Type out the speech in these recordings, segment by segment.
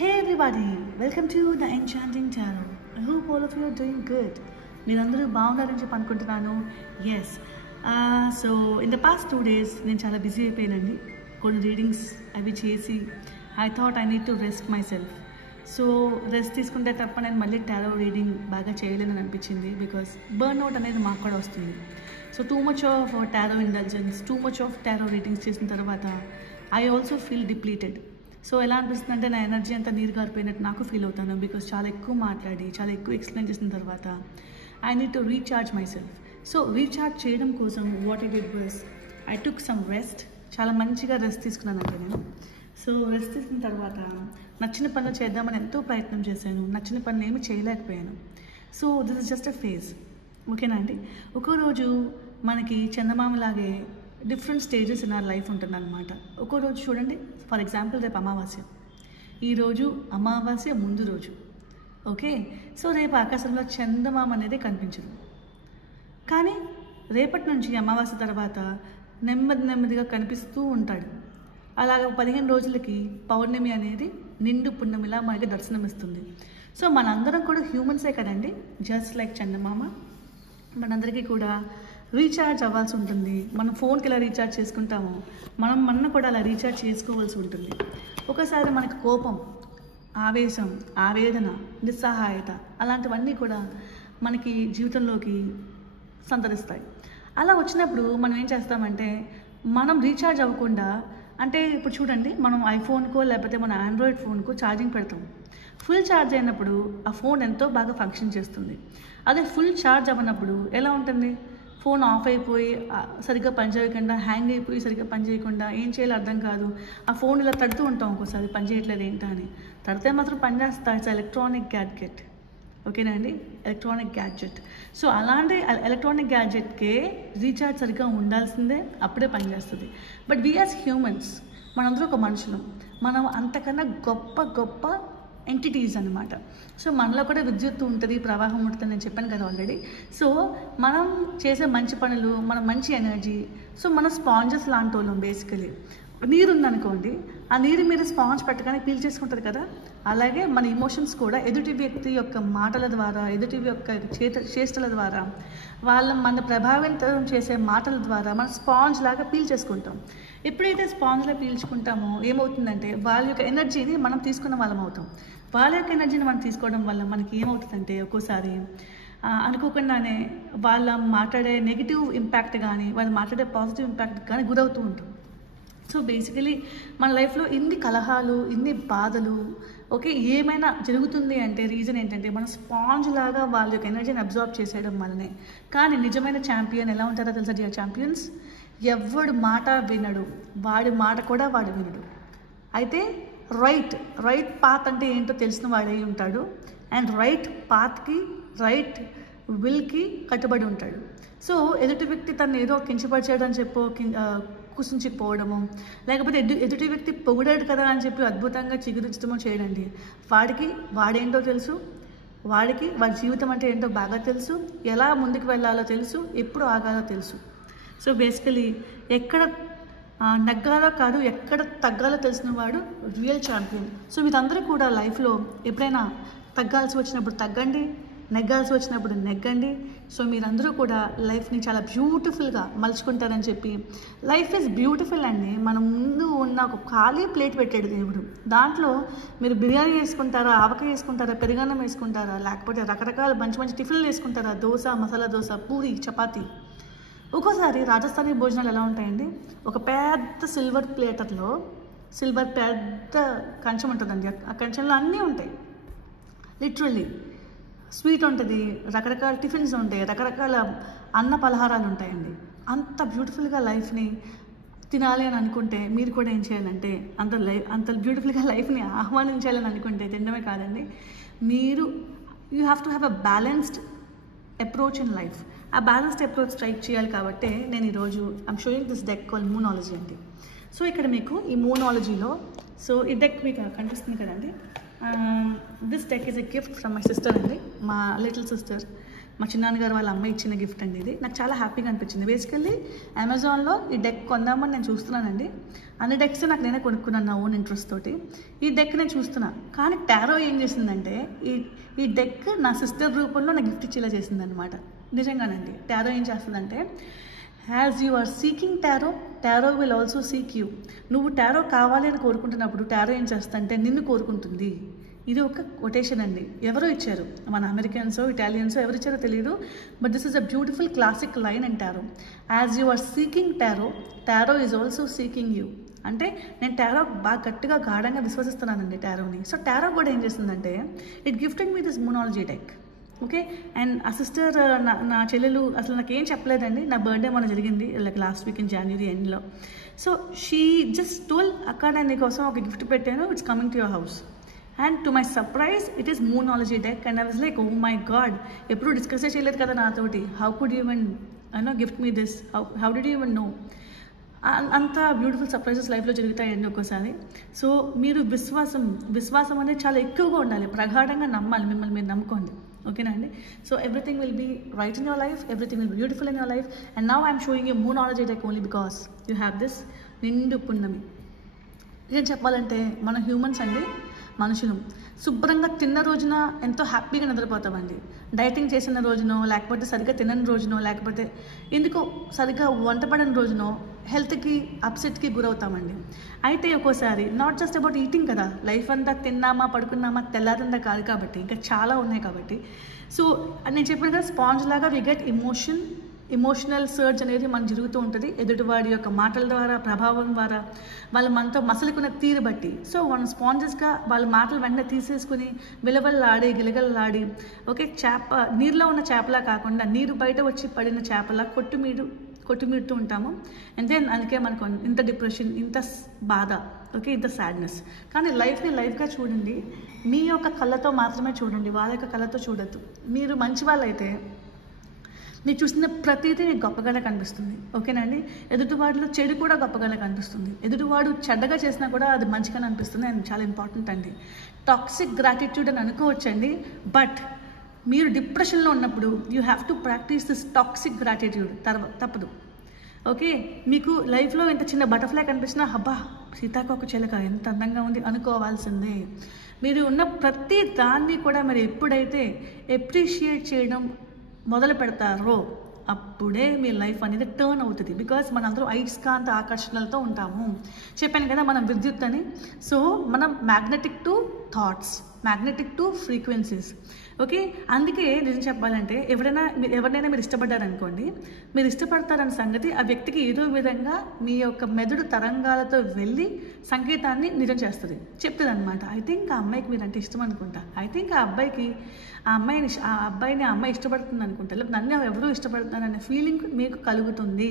Hey everybody, welcome to the Enchanting Tarot. I hope all of you are doing good. మీరందరూ బాగున్నారని చెప్పి అనుకుంటున్నాను. Yes so in the past 2 days నేను చాలా busy అయిపోయానండి. కొన్ని రీడింగ్స్ అవి చేసి I thought I need to rest my self. So rest తీసుకుంటే తప్ప నేను మళ్ళీ టారో రీడింగ్ బాగా చేయలేదని అనిపించింది. బికాస్ బర్న్ అవుట్ అనేది మాకు కూడా వస్తుంది. So two much of tarot intelligence, two much of tarot readings చేసిన తర్వాత I also feel depleted. So ఎలా అనిపిస్తుంది అంటే నా ఎనర్జీ అంతా నీరు గారిపోయినట్టు నాకు ఫీల్ అవుతాను. బికాస్ చాలా ఎక్కువ మాట్లాడి చాలా ఎక్కువ ఎక్స్ప్లెయిన్ చేసిన తర్వాత I need to recharge my self. So recharge చేయడం కోసం what I did was I took some rest. చాలా మంచిగా రెస్ట్ తీసుకున్నాను అంటే నేను. సో రెస్ట్ తీసుకున్న తర్వాత నచ్చిన పనులు చేద్దామని ఎంతో ప్రయత్నం చేశాను. నచ్చిన పనులు ఏమి చేయలేకపోయాను. So this is just a phase. ఓకేనా అండి. ఒక్కో రోజు మనకి చందమామలాగే different stages in our life ఉంటుందన్నమాట. ఒక్కో రోజు చూడండి, ఫర్ ఎగ్జాంపుల్ రేపు అమావాస్య. ఈరోజు అమావాస్య ముందు రోజు. ఓకే, సో రేపు ఆకాశంలో చందమామ అనేది కనిపించదు. కానీ రేపటి నుంచి అమావాస్య తర్వాత నెమ్మదిగా కనిపిస్తూ ఉంటాడు. అలాగ 15 రోజులకి పౌర్ణమి అనేది నిండు పున్నమిలా మనకి దర్శనమిస్తుంది. సో మనందరం కూడా హ్యూమన్సే కదండి, జస్ట్ లైక్ చందమామ. మనందరికీ కూడా రీఛార్జ్ అవ్వాల్సి ఉంటుంది. మనం ఫోన్కి ఎలా రీఛార్జ్ చేసుకుంటామో మనం కూడా అలా రీఛార్జ్ చేసుకోవాల్సి ఉంటుంది. ఒకసారి మనకు కోపం, ఆవేశం, ఆవేదన, నిస్సహాయత అలాంటివన్నీ కూడా మనకి జీవితంలోకి సంతరిస్తాయి. అలా వచ్చినప్పుడు మనం ఏం చేస్తామంటే మనం రీఛార్జ్ అవ్వకుండా, అంటే ఇప్పుడు చూడండి, మనం ఐఫోన్కో లేకపోతే మన ఆండ్రాయిడ్ ఫోన్కో ఛార్జింగ్ పెడతాం. ఫుల్ ఛార్జ్ అయినప్పుడు ఆ ఫోన్ ఎంతో బాగా ఫంక్షన్ చేస్తుంది. అదే ఫుల్ ఛార్జ్ అవ్వనప్పుడు ఎలా ఉంటుంది? ఫోన్ ఆఫ్ అయిపోయి సరిగ్గా పనిచేయకుండా, హ్యాంగ్ అయిపోయి సరిగ్గా పనిచేయకుండా, ఏం చేయాలో అర్థం కాదు. ఆ ఫోన్ ఇలా తడుతూ ఉంటాం ఒక్కోసారి, పనిచేయట్లేదు ఏంటా అని. తడితే మాత్రం పనిచేస్తా. It's electronic gadget. ఓకేనా అండి, ఎలక్ట్రానిక్ గ్యాడ్జెట్. సో అలాంటి ఎలక్ట్రానిక్ గ్యాడ్జెట్కే రీఛార్జ్ సరిగ్గా ఉండాల్సిందే, అప్పుడే పనిచేస్తుంది. బట్ వీ యాజ్ హ్యూమన్స్, మనందరూ ఒక మనుషులం. మనం అంతకన్నా గొప్ప ఎంటిటీస్ అనమాట. సో మనలో కూడా విద్యుత్తు ఉంటుంది, ప్రవాహం ఉంటుంది, నేను చెప్పాను కదా ఆల్రెడీ. సో మనం చేసే మంచి పనులు, మన మంచి ఎనర్జీ, సో మన స్పాంజెస్ లాంటి వాళ్ళం. బేసికలీ నీరు ఉందనుకోండి, ఆ నీరు మీరు స్పాంజ్ పెట్టగానే పీల్ చేసుకుంటుంది కదా. అలాగే మన ఇమోషన్స్ కూడా ఎదుటి వ్యక్తి యొక్క మాటల ద్వారా, ఎదుటి యొక్క చేష్టల ద్వారా, మన ప్రభావితం చేసే మాటల ద్వారా మన స్పాంజ్ లాగా పీల్ చేసుకుంటాం. ఎప్పుడైతే స్పాంజ్లో పీల్చుకుంటామో ఏమవుతుందంటే వాళ్ళ యొక్క ఎనర్జీని మనం తీసుకున్న వాళ్ళం అవుతాం. వాళ్ళ యొక్క ఎనర్జీని మనం తీసుకోవడం వల్ల మనకి ఏమవుతుందంటే ఒక్కోసారి అనుకోకుండానే వాళ్ళ మాట్లాడే నెగిటివ్ ఇంపాక్ట్ కానీ, వాళ్ళు మాట్లాడే పాజిటివ్ ఇంపాక్ట్ కానీ గురవుతూ ఉంటాం. సో బేసికలీ మన లైఫ్లో ఇన్ని కలహాలు, ఇన్ని బాధలు, ఓకే, ఏమైనా జరుగుతుంది అంటే రీజన్ ఏంటంటే మన స్పాంజ్ లాగా వాళ్ళ యొక్క ఎనర్జీని అబ్జార్బ్ చేసేయడం వల్లనే. కానీ నిజమైన ఛాంపియన్ ఎలా ఉంటారో తెలుసా డియర్ ఛాంపియన్స్? ఎవడు మాట వినడు, వాడి మాట కూడా వాడు వినడు. అయితే రైట్ పాత్ అంటే ఏంటో తెలిసిన వాడే ఉంటాడు. అండ్ రైట్ పాత్కి, రైట్ విల్కి కట్టుబడి ఉంటాడు. సో ఎదుటి వ్యక్తి తను ఏదో కించపరిచాడు అని చెప్పో కుసించిపోవడము, లేకపోతే ఎదుటి వ్యక్తి పొగిడాడు కదా అని చెప్పి అద్భుతంగా చిగురించడమో చేయడండి. వాడేంటో తెలుసు, వాడి జీవితం అంటే ఏంటో బాగా తెలుసు, ఎలా ముందుకు వెళ్ళాలో తెలుసు, ఎప్పుడు ఆగాలో తెలుసు. సో బేసికలీ ఎక్కడ నగ్గాలో కాదు, ఎక్కడ తగ్గాలో తెలిసిన వాడు రియల్ ఛాంపియన్. సో మీరందరూ కూడా లైఫ్లో ఎప్పుడైనా తగ్గాల్సి వచ్చినప్పుడు తగ్గండి, నెగ్గాల్సి వచ్చినప్పుడు నెగ్గండి. సో మీరందరూ కూడా లైఫ్ని చాలా బ్యూటిఫుల్గా మలుచుకుంటారని చెప్పి, లైఫ్ ఈజ్ బ్యూటిఫుల్ అండి. మన ముందు ఉన్న ఒక ఖాళీ ప్లేట్ పెట్టాడు దేవుడు. దాంట్లో మీరు బిర్యానీ వేసుకుంటారా, ఆవకాయ వేసుకుంటారా, పెరుగన్నం వేసుకుంటారా, లేకపోతే రకరకాల మంచి టిఫిన్లు వేసుకుంటారా, దోశ, మసాలా దోశ, పూరి, చపాతీ. ఒక్కోసారి రాజస్థానీ భోజనాలు ఎలా ఉంటాయండి, ఒక పెద్ద సిల్వర్ ప్లేటర్లో పెద్ద కంచం ఉంటుందండి. ఆ కంచంలో అన్నీ ఉంటాయి. లిటరల్లీ స్వీట్ ఉంటుంది, రకరకాల టిఫిన్స్ ఉంటాయి, రకరకాల అన్న పలహారాలు ఉంటాయండి. అంత బ్యూటిఫుల్గా లైఫ్ని తినాలి అని అనుకుంటే మీరు కూడా ఏం చేయాలంటే అంత బ్యూటిఫుల్గా లైఫ్ని ఆహ్వానించాలని అనుకుంటే తినడమే కాదండి, you have to have a balanced approach in life. ఆ బ్యాలెన్స్డ్ అప్రోచ్ ట్రై చేయాలి. కాబట్టి నేను ఈరోజు I'm sowing this deck call moonology అండి. సో ఇక్కడ మీకు ఈ మూనాలజీలో, సో ఈ డెక్ మీకు కనిపిస్తుంది కదండి. This deck is a gift from my sister అండి, మా లిటిల్ సిస్టర్. మా చిన్నాన్నగారు వాళ్ళ అమ్మ ఇచ్చిన గిఫ్ట్ అండి ఇది. నాకు చాలా హ్యాపీగా అనిపించింది. బేసికల్లీ అమెజాన్లో ఈ డెక్ కొందామని నేను చూస్తున్నానండి. అన్ని డెక్స్ నాకు నేనే కొనుక్కున్నాను నా ఓన్ ఇంట్రెస్ట్ తోటి. ఈ డెక్ నేను చూస్తున్నా, కానీ టారో ఏం చేసిందంటే ఈ డెక్ నా సిస్టర్ రూపంలో నాకు గిఫ్ట్ ఇచ్చేలా చేసింది అనమాట. నిజంగానండి. టారో ఏం చేస్తుందంటే, as you are seeking tarot, tarot will also seek you. నువ్వు టారో కావాలి అని కోరుకుంటున్నప్పుడు టారో ఏం చేస్తుందంటే నిన్ను కోరుకుంటుంది. ఇది ఒక కొటేషన్ అండి, ఎవరో ఇచ్చారు, మన అమెరికన్సో ఇటాలియన్సో ఎవరు ఇచ్చారో తెలియదు. But this is a beautiful classic line and tarot. As you are seeking tarot, tarot is also seeking you. అంటే నేను టారో బాగా గట్టిగా గాఢంగా విశ్వసిస్తున్నానండి టారోని. సో టారో కూడా ఏం చేస్తుందంటే, it gifted me this moonology deck. Okay, and ఆ సిస్టర్ నా చెల్లెలు అసలు నాకేం చెప్పలేదండి. నా బర్త్డే మొన్న జరిగింది, like last week in January ఎండ్లో. సో షీ జస్ట్ టోల్, అక్కడ నేను నీకోసం ఒక గిఫ్ట్ పెట్టాను, it's coming to your house. And to my surprise it is moonology deck. And I was like, oh my God, ఎప్పుడు discuss చేయలేదు కదా నాతోటి. How could you even gift me this, how did you even know? అంత beautiful surprises లైఫ్లో జరుగుతాయండి ఒక్కోసారి. So మీరు విశ్వాసం అనేది చాలా ఎక్కువగా ఉండాలి, ప్రగాఢంగా నమ్మాలి, మిమ్మల్ని మీరు నమ్ముకోండి. ఓకేనా అండి? So everything will be right in your life, everything will be beautiful in your life. And now I'm showing you moonology deck only because you have this నిండు పున్నమి. ఏం చెప్పాలంటే, మన హ్యూమన్స్ అండి, మనుషులు శుభ్రంగా తిన్న రోజున ఎంతో హ్యాపీగా నిద్రపోతామండి. డైటింగ్ చేసిన రోజునో, లేకపోతే సరిగ్గా తినని రోజునో, లేకపోతే ఎందుకో సరిగ్గా వంట పడని రోజునో హెల్త్కి అప్సెట్కి గురవుతామండి. అయితే ఒక్కోసారి నాట్ జస్ట్ అబౌట్ ఈటింగ్ కదా, లైఫ్ అంతా తిన్నామా పడుకున్నామా తెల్లారిందా కాదు కాబట్టి, ఇంకా చాలా ఉన్నాయి కాబట్టి. సో నేను చెప్పిన కదా, స్పాంజ్ లాగా వి గెట్ ఎమోషనల్ సర్జ్ అనేది మనకు జరుగుతూ ఉంటుంది, ఎదుటివాడి యొక్క మాటల ద్వారా, ప్రభావం ద్వారా, వాళ్ళ మనతో మసలుకున్న తీరు బట్టి. సో మనం స్పాంజెస్గా వాళ్ళ మాటలు వెంటనే తీసేసుకుని విలవల్లాడి గిలగల్లాడి, ఓకే, నీరులో ఉన్న చేపలా కాకుండా నీరు బయట వచ్చి పడిన చేపలా కొట్టుమిడుతూ ఉంటాము. అండ్ దెన్ అందుకే మనకు ఇంత డిప్రెషన్, ఇంత బాధ, ఓకే, ఇంత సాడ్నెస్. కానీ లైఫ్ని లైఫ్గా చూడండి, మీ యొక్క కళ్ళతో మాత్రమే చూడండి, వాళ్ళ యొక్క కళ్ళతో చూడొద్దు. మీరు మంచి వాళ్ళైతే మీరు చూసిన ప్రతిదీ మీకు గొప్పగానే కనిపిస్తుంది. ఓకేనండి? ఎదుటివాడిలో చెడు కూడా గొప్పగానే కనిపిస్తుంది. ఎదుటివాడు చెడ్డగా చేసినా కూడా అది మంచిగానే అనిపిస్తుంది. అండ్ చాలా ఇంపార్టెంట్ అండి. టాక్సిక్ గ్రాటిట్యూడ్ అని అనుకోవచ్చండి, బట్ మీరు డిప్రెషన్లో ఉన్నప్పుడు you have to practice this toxic gratitude. తప్పదు. ఓకే, మీకు లైఫ్లో ఎంత చిన్న బటర్ఫ్లై కనిపించినా, అబ్బా సీతాకోక చిలక ఎంత అందంగా ఉంది అనుకోవాల్సిందే. మీరు ఉన్న ప్రతి దాన్ని కూడా మీరు ఎప్పుడైతే ఎప్రిషియేట్ చేయడం మొదలు పెడతారో అప్పుడే మీ లైఫ్ అనేది టర్న్ అవుతుంది. బికాజ్ మనందరూ అయస్కాంత ఆకర్షణలతో ఉంటాము. చెప్పాను కదా మనం విద్యుత్ అని. సో మనం magnetic to thoughts, magnetic to frequencies. Okay, అందుకే నిజం చెప్పాలంటే ఎవరినైనా మీరు ఇష్టపడ్డారనుకోండి, మీరు ఇష్టపడతారన్న సంగతి ఆ వ్యక్తికి ఏదో విధంగా మీ యొక్క మెదడు తరంగాలతో వెళ్ళి సంకేతాన్ని నిజం చేస్తుంది, చెప్తుంది అనమాట. ఐ థింక్ ఆ అమ్మాయికి మీరంటే ఇష్టం అనుకుంటా, ఐ థింక్ ఆ అబ్బాయిని ఆ అమ్మాయి ఇష్టపడుతుంది అనుకుంటా, లేకపోతే నన్ను ఎవరూ ఇష్టపడుతున్నారనే ఫీలింగ్ మీకు కలుగుతుంది.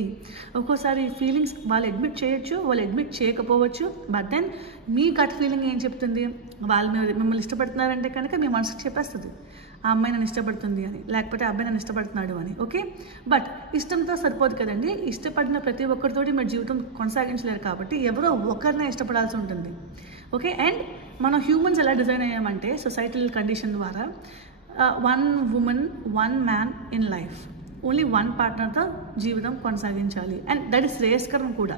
ఒక్కోసారి ఈ ఫీలింగ్స్ వాళ్ళు అడ్మిట్ చేయొచ్చు, వాళ్ళు అడ్మిట్ చేయకపోవచ్చు. బట్ దెన్ మీ గట్ ఫీలింగ్ ఏం చెప్తుంది? వాళ్ళు మిమ్మల్ని ఇష్టపడుతున్నారంటే కనుక మీ మనసుకు చెప్పేస్తుంది, ఆ అమ్మాయి నన్ను ఇష్టపడుతుంది అని, లేకపోతే ఆ అబ్బాయి నన్ను ఇష్టపడుతున్నాడు అని. ఓకే, బట్ ఇష్టంతో సరిపోదు కదండి. ఇష్టపడిన ప్రతి ఒక్కరితోటి మీరు జీవితం కొనసాగించలేరు కాబట్టి ఎవరో ఒకరినే ఇష్టపడాల్సి ఉంటుంది. ఓకే, అండ్ మనం హ్యూమన్స్ ఎలా డిజైన్ అయ్యామంటే సొసైటల్ కండిషన్ ద్వారా 1 woman 1 man in life, only 1 పార్ట్నర్తో జీవితం కొనసాగించాలి. అండ్ దట్ ఈస్ శ్రేయస్కరం కూడా.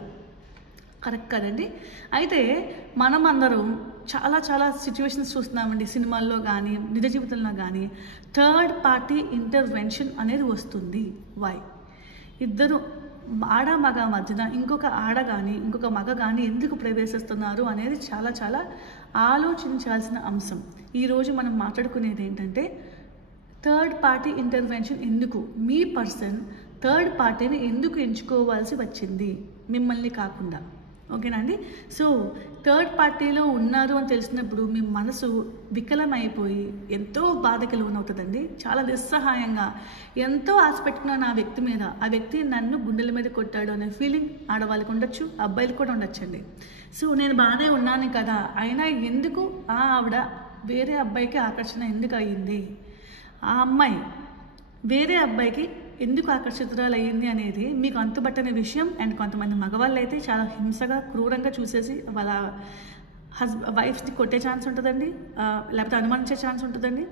కరెక్ట్ కదండి? అయితే మనం అందరం చాలా చాలా సిచ్యువేషన్స్ చూస్తున్నామండి, సినిమాల్లో కానీ నిజ జీవితంలో కానీ. థర్డ్ పార్టీ ఇంటర్వెన్షన్ అనేది వస్తుంది. వై? ఇద్దరు ఆడ మగ మధ్యన ఇంకొక ఆడ కానీ ఇంకొక మగ కానీ ఎందుకు ప్రవేశిస్తున్నారు అనేది చాలా చాలా ఆలోచించాల్సిన అంశం. ఈరోజు మనం మాట్లాడుకునేది ఏంటంటే, థర్డ్ పార్టీ ఇంటర్వెన్షన్ ఎందుకు, మీ పర్సన్ థర్డ్ పార్టీని ఎందుకు ఎంచుకోవాల్సి వచ్చింది మిమ్మల్ని కాకుండా. ఓకేనండి? సో థర్డ్ పార్టీలో ఉన్నారు అని తెలిసినప్పుడు మీ మనసు వికలమైపోయి ఎంతో బాధకి లోనవుతుందండి. చాలా నిస్సహాయంగా, ఎంతో ఆశ పెట్టుకున్నాను ఆ వ్యక్తి మీద, ఆ వ్యక్తి నన్ను గుండెల మీద కొట్టాడు అనే ఫీలింగ్ ఆడవాళ్ళకి ఉండొచ్చు, అబ్బాయిలు కూడా ఉండొచ్చండి. సో నేను బాగానే ఉన్నాను కదా, అయినా ఎందుకు ఆవిడ వేరే అబ్బాయికి ఆకర్షణ ఎందుకు అయ్యింది, ఆ అమ్మాయి వేరే అబ్బాయికి ఎందుకు ఆకర్షితురాలు అయ్యింది అనేది మీకు అంతుబట్టని విషయం. అండ్ కొంతమంది మగవాళ్ళు అయితే చాలా హింసగా క్రూరంగా చూసేసి వాళ్ళ వైఫ్ని కొట్టే ఛాన్స్ ఉంటుందండి, లేకపోతే అనుమానించే ఛాన్స్ ఉంటుందండి.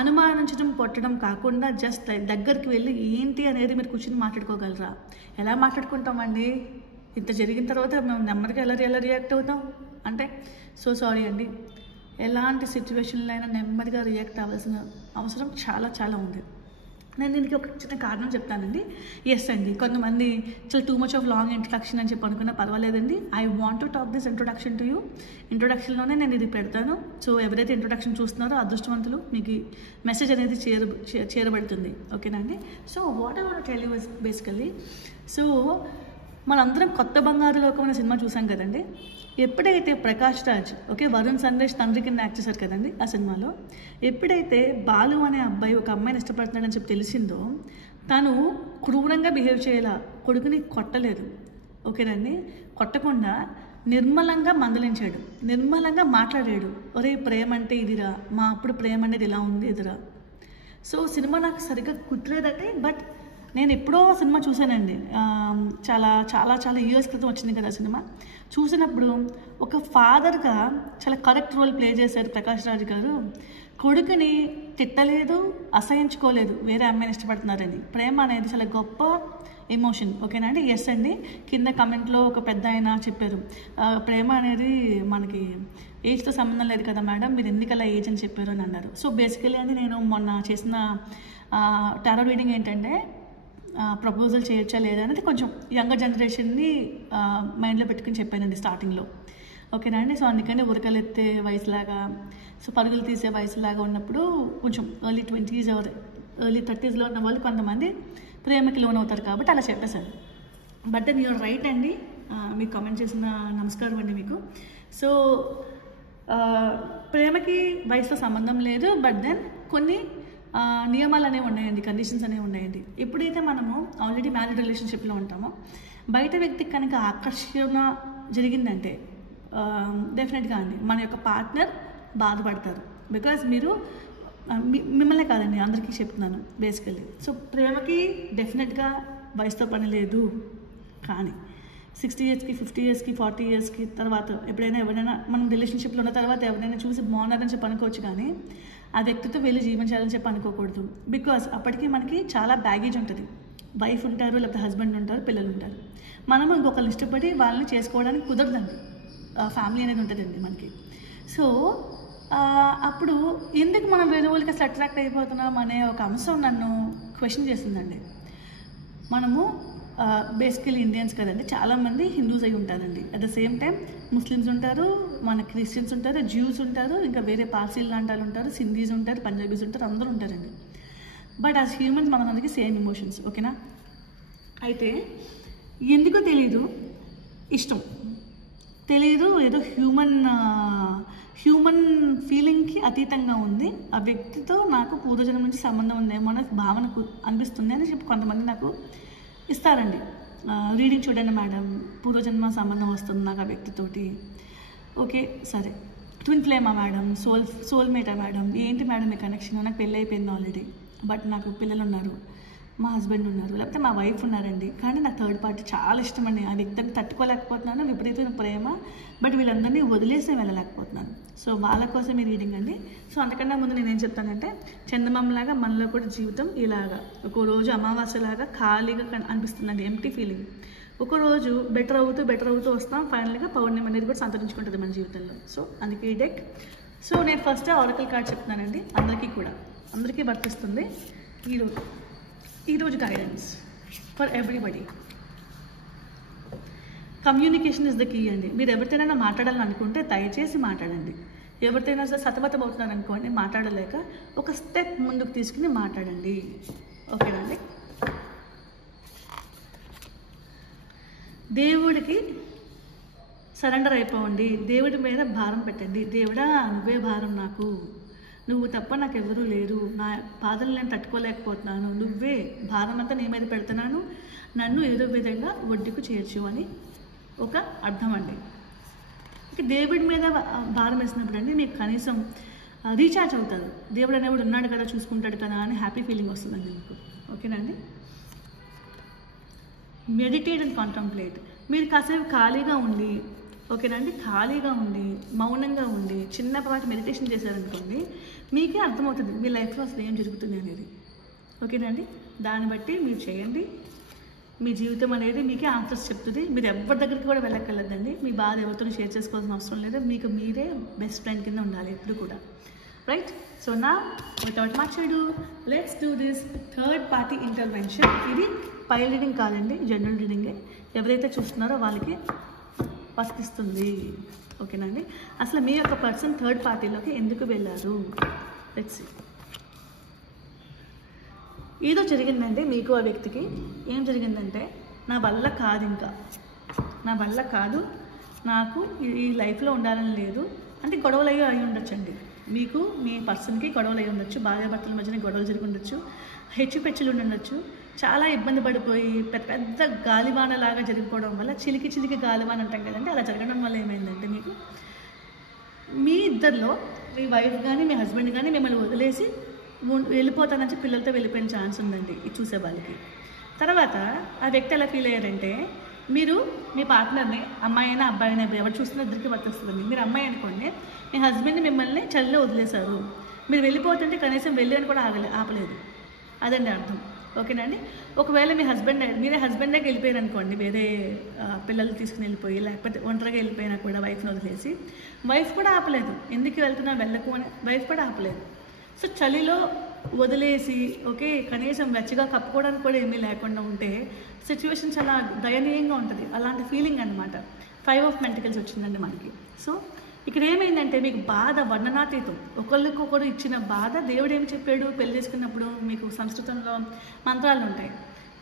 అనుమానించడం కొట్టడం కాకుండా జస్ట్ దగ్గరికి వెళ్ళి ఏంటి అనేది మీరు కూర్చొని మాట్లాడుకోగలరా? ఎలా మాట్లాడుకుంటామండి? ఇంత జరిగిన తర్వాత మేము నెమ్మదిగా ఎలా రియాక్ట్ అవుతాం అంటే సో సారీ అండి. ఎలాంటి సిచ్యువేషన్లో అయినా నెమ్మదిగా రియాక్ట్ అవ్వాల్సిన అవసరం చాలా చాలా ఉంది. నేను దీనికి ఒక చిన్న కారణం చెప్తానండి. ఎస్ అండి, కొంతమంది చాలా too much of long introduction అని చెప్పి అనుకున్నా పర్వాలేదండి. I want to talk this introduction to you. ఇంట్రొడక్షన్లోనే నేను ఇది పెడతాను. సో ఎవరైతే ఇంట్రొడక్షన్ చూస్తున్నారో అదృష్టవంతులు, మీకు మెసేజ్ అనేది చేరబడుతుంది. ఓకేనా అండి? So what I want tell you is basically, so మనందరం కొత్త బంగారు లోకం అనే సినిమా చూసాం కదండి. ఎప్పుడైతే ప్రకాష్ రాజ్ వరుణ్ సందేశ్ తండ్రి కింద యాక్ట్ చేశారు కదండి ఆ సినిమాలో, ఎప్పుడైతే బాలు అనే అబ్బాయి ఒక అమ్మాయిని ఇష్టపడుతున్నాడని చెప్పి తెలిసిందో తను క్రూరంగా బిహేవ్ చేయాల, కొడుకుని కొట్టలేదు. ఓకేనండి? కొట్టకుండా నిర్మలంగా మందలించాడు, నిర్మలంగా మాట్లాడాడు. ఒరే ప్రేమ అంటే ఇదిరా, మా అప్పుడు ప్రేమ అనేది ఇలా ఉంది ఎదురా. సో సినిమా నాకు సరిగ్గా కుట్టలేదండి, బట్ నేను ఎప్పుడో సినిమా చూశానండి. చాలా చాలా చాలా ఇయర్స్ క్రితం వచ్చింది కదా సినిమా. చూసినప్పుడు ఒక ఫాదర్గా చాలా కరెక్ట్ రోల్ ప్లే చేశారు ప్రకాష్ రాజ్ గారు. కొడుకుని తిట్టలేదు, అసహించుకోలేదు, వేరే అమ్మాయిని ఇష్టపడుతున్నారని. ప్రేమ అనేది చాలా గొప్ప ఎమోషన్. ఓకేనా అండి? ఎస్ అండి. కింద కమెంట్లో ఒక పెద్ద ఆయన చెప్పారు, ప్రేమ అనేది మనకి ఏజ్తో సంబంధం లేదు కదా మేడం, మీరు ఎందుకలా ఏజ్ అని చెప్పారు అని అన్నారు. సో బేసికలీ అండి నేను మొన్న చేసిన టారో రీడింగ్ ఏంటంటే ప్రపోజల్ చేయొచ్చా లేదా అనేది కొంచెం యంగర్ జనరేషన్ని మైండ్లో పెట్టుకుని చెప్పానండి స్టార్టింగ్లో. ఓకేనా అండి? సో అందుకని ఉరకలెత్తే వయసులాగా, సో పరుగులు తీసే వయసులాగా ఉన్నప్పుడు కొంచెం ఎర్లీ 20s ఆర్ ఎర్లీ 30sలో ఉన్న వాళ్ళు కొంతమంది ప్రేమకి లోన్ అవుతారు కాబట్టి అలా చెప్పేశాను. బట్ దెన్ యూఆర్ రైట్ అండి. మీకు కామెంట్ చేసిన నమస్కారం అండి మీకు. సో ప్రేమకి వయసుతో సంబంధం లేదు, బట్ దెన్ కొన్ని నియమాలు అనేవి ఉన్నాయండి, కండిషన్స్ అనేవి ఉన్నాయండి. ఎప్పుడైతే మనము ఆల్రెడీ మ్యారీడ్ రిలేషన్షిప్లో ఉంటామో బయట వ్యక్తికి కనుక ఆకర్షణ జరిగిందంటే డెఫినెట్గా అండి మన యొక్క పార్ట్నర్ బాధపడతారు. బికాజ్ మీరు మిమ్మల్నే కాదండి అందరికీ చెప్తున్నాను బేసికల్లీ. సో ప్రేమకి డెఫినెట్గా వయసుతో పని లేదు. కానీ 60 yearsకి 50 yearsకి 40 yearsకి తర్వాత ఎప్పుడైనా ఎవరైనా మనం రిలేషన్షిప్లో ఉన్న తర్వాత ఎవరైనా చూసి బాగున్నారని చెప్పి అనుకోవచ్చు, కానీ ఆ వ్యక్తితో వెళ్ళి జీవించాలని చెప్పి అనుకోకూడదు. బికాజ్ అప్పటికి మనకి చాలా బ్యాగేజ్ ఉంటుంది. వైఫ్ ఉంటారు, లేకపోతే హస్బెండ్ ఉంటారు, పిల్లలు ఉంటారు. మనము ఇంకొకరిని ఇష్టపడి వాళ్ళని చేసుకోవడానికి కుదరదండి. ఫ్యామిలీ అనేది ఉంటుందండి మనకి. సో అప్పుడు ఎందుకు మనం వేరే వాళ్ళకి అసలు అట్రాక్ట్ అయిపోతున్నాం అనే ఒక అంశం నన్ను క్వశ్చన్ చేసిందండి. మనము బేసికలీ ఇండియన్స్ కదండి, చాలామంది హిందూస్ అయి ఉంటారండి. At the same time Muslims ఉంటారు, మన క్రిస్టియన్స్ ఉంటారు, జ్యూస్ ఉంటారు, ఇంకా వేరే పార్సీలు లాంటి వాళ్ళు ఉంటారు, సింధీస్ ఉంటారు, పంజాబీస్ ఉంటారు, అందరూ ఉంటారండి. బట్ యాజ్ హ్యూమన్స్ మనందరికీ సేమ్ ఎమోషన్స్. ఓకేనా? అయితే ఎందుకో తెలీదు, ఇష్టం తెలీదు, ఏదో హ్యూమన్ ఫీలింగ్కి అతీతంగా ఉంది. ఆ వ్యక్తితో నాకు పూర్వజన్మ నుంచి సంబంధం ఉందేమో అనే భావనకు అనిపిస్తుంది అని చెప్పి కొంతమంది నాకు ఇస్తారండి. రీడింగ్ చూడండి మేడం, పూర్వజన్మ సంబంధం వస్తుంది నాకు ఆ వ్యక్తితోటి. ఓకే సరే, ట్విన్ ఫ్లేమా మేడం, సోల్మేటా మేడం, ఏంటి మేడం మీ కనెక్షన్? నాకు పెళ్ళి అయిపోయింది ఆల్రెడీ, బట్ నాకు పిల్లలు ఉన్నారు, మా హస్బెండ్ ఉన్నారు, లేకపోతే మా వైఫ్ ఉన్నారండి, కానీ నాకు థర్డ్ పార్టీ చాలా ఇష్టం అండి. ఆ వ్యక్తిని తట్టుకోలేకపోతున్నాను, విపరీతమైన ప్రేమ, బట్ వీళ్ళందరినీ వదిలేసి వెళ్ళలేకపోతున్నాను. సో వాళ్ళ కోసం ఈ రీడింగ్ అండి. సో అంతకన్నా ముందు నేనేం చెప్తానంటే, చందమామలాగా మనలో కూడా జీవితం ఇలాగా ఒక రోజు అమావాస్యలాగా ఖాళీగా అనిపిస్తుందండి, ఎంప్టీ ఫీలింగ్. ఒకరోజు బెటర్ అవుతూ వస్తాం, ఫైనల్గా పౌర్ణమి అనేది కూడా సంతరించుకుంటుంది మన జీవితంలో. సో అందుకే ఈ డెక్. సో నేను ఫస్ట్ ఆరకల్ కార్డ్ చెప్తున్నానండి, అందరికీ వర్తిస్తుంది. ఈరోజు guidance for everybody. Communication is the key అండి. మీరు ఎవరితోనైనా మాట్లాడాలని అనుకుంటే దయచేసి మాట్లాడండి. ఎవరితోనైనా సతమతం అవుతున్నారు అనుకోండి, మాట్లాడలేక ఒక స్టెప్ ముందుకు తీసుకుని మాట్లాడండి. ఓకేనండి? దేవుడికి సరెండర్ అయిపోండి, దేవుడి మీద భారం పెట్టండి. దేవుడా నువ్వే భారం నాకు, నువ్వు తప్ప నాకు ఎవరూ లేరు, నా బాధలు నేను తట్టుకోలేకపోతున్నాను, నువ్వే భారం అంతా నీ మీద పెడుతున్నాను, నన్ను ఏదో విధంగా ఒడ్డుకు చేర్చు అని ఒక అర్థం అండి. ఇక దేవుడి మీద భారం వేసినప్పుడు అండి మీకు కనీసం రీఛార్జ్ అవుతారు. దేవుడు అనేవాడు ఉన్నాడు కదా, చూసుకుంటాడు కదా అని హ్యాపీ ఫీలింగ్ వస్తుందండి మీకు. ఓకేనండి? Meditate and contemplate. మీరు కాసేపు ఖాళీగా ఉండి ఓకేనండి. ఖాళీగా ఉండి మౌనంగా ఉండి చిన్నపాటి మెడిటేషన్ చేశారనుకోండి, మీకే అర్థమవుతుంది మీ లైఫ్లో అసలు ఏం జరుగుతుంది అనేది. ఓకేనండి. దాన్ని బట్టి మీరు చేయండి. మీ జీవితం అనేది మీకే ఆన్సర్స్ చెప్తుంది. మీరు ఎవరి దగ్గరికి కూడా వెళ్ళక్కర్లేదండి. మీ బాధ ఎవరితో షేర్ చేసుకోవాల్సిన అవసరం లేదు. మీకు మీరే బెస్ట్ ఫ్రెండ్ కింద ఉండాలి ఎప్పుడు కూడా. రైట్? సో నా without much ado, let's do this third party intervention. ఇది పై రీడింగ్ కాదండి, జనరల్ రీడింగే. ఎవరైతే చూస్తున్నారో వాళ్ళకి వర్తిస్తుంది. ఓకేనండి. అసలు మీ యొక్క పర్సన్ థర్డ్ పార్టీలోకి ఎందుకు వెళ్ళారు? Let's see. ఏదో జరిగిందంటే మీకు ఆ వ్యక్తికి ఏం జరిగిందంటే, నా వల్ల కాదు, ఇంకా నా వల్ల కాదు, నాకు ఈ లైఫ్లో ఉండాలని లేదు అంటే గొడవలు అయి ఉండొచ్చండి. మీకు మీ పర్సన్కి గొడవలు అయి ఉండొచ్చు, భార్యాభర్తల మధ్యన గొడవలు జరిగి ఉండొచ్చు, హెచ్చుపెచ్చులు ఉండొచ్చు, చాలా ఇబ్బంది పడిపోయి పెద్ద పెద్ద గాలివానలాగా జరిగిపోవడం వల్ల, చిలికి గాలివాన అంటాం కదండి, అలా జరగడం వల్ల ఏమైందంటే మీకు మీ ఇద్దరిలో మీ వైఫ్ కానీ మీ హస్బెండ్ కానీ మిమ్మల్ని వదిలేసి వెళ్ళిపోతానని పిల్లలతో వెళ్ళిపోయిన ఛాన్స్ ఉందండి ఇది చూసే వాళ్ళకి. తర్వాత ఆ వ్యక్తి ఎలా ఫీల్ అయ్యారంటే, మీరు మీ పార్ట్నర్ని, అమ్మాయి అయినా అబ్బాయి అయినా ఎవరు చూస్తున్నా ఇద్దరికి వర్తిస్తుందండి. మీరు అమ్మాయి అనుకోండి, మీ హస్బెండ్ మిమ్మల్ని చలిలో వదిలేశారు, మీరు వెళ్ళిపోతుంటే కనీసం వెళ్ళి అని కూడా ఆపలేదు. అదండి అర్థం. ఓకేనండి. ఒకవేళ మీ మీరే హస్బెండ్కి వెళ్ళిపోయారు అనుకోండి, వేరే పిల్లలు తీసుకుని వెళ్ళిపోయి, లేకపోతే ఒంటరిగా వెళ్ళిపోయినా కూడా వైఫ్ని వదిలేసి, వైఫ్ కూడా ఆపలేదు, ఎందుకు వెళ్తున్నా వెళ్ళకు అని వైఫ్ కూడా ఆపలేదు. సో చలిలో వదిలేసి, ఓకే, కనీసం వెచ్చగా కప్పుకోవడానికి కూడా ఏమీ లేకుండా ఉంటే సిచ్యువేషన్ చాలా దయనీయంగా ఉంటుంది. అలాంటి ఫీలింగ్ అనమాట. 5 of Pentacles వచ్చిందండి మనకి. సో ఇక్కడ ఏమైందంటే మీకు బాధ వర్ణనాతీతం. ఒకరికొకరు ఇచ్చిన బాధ. దేవుడు ఏమి చెప్పాడు పెళ్లి చేసుకున్నప్పుడు? మీకు సంస్కృతంలో మంత్రాలు ఉంటాయి.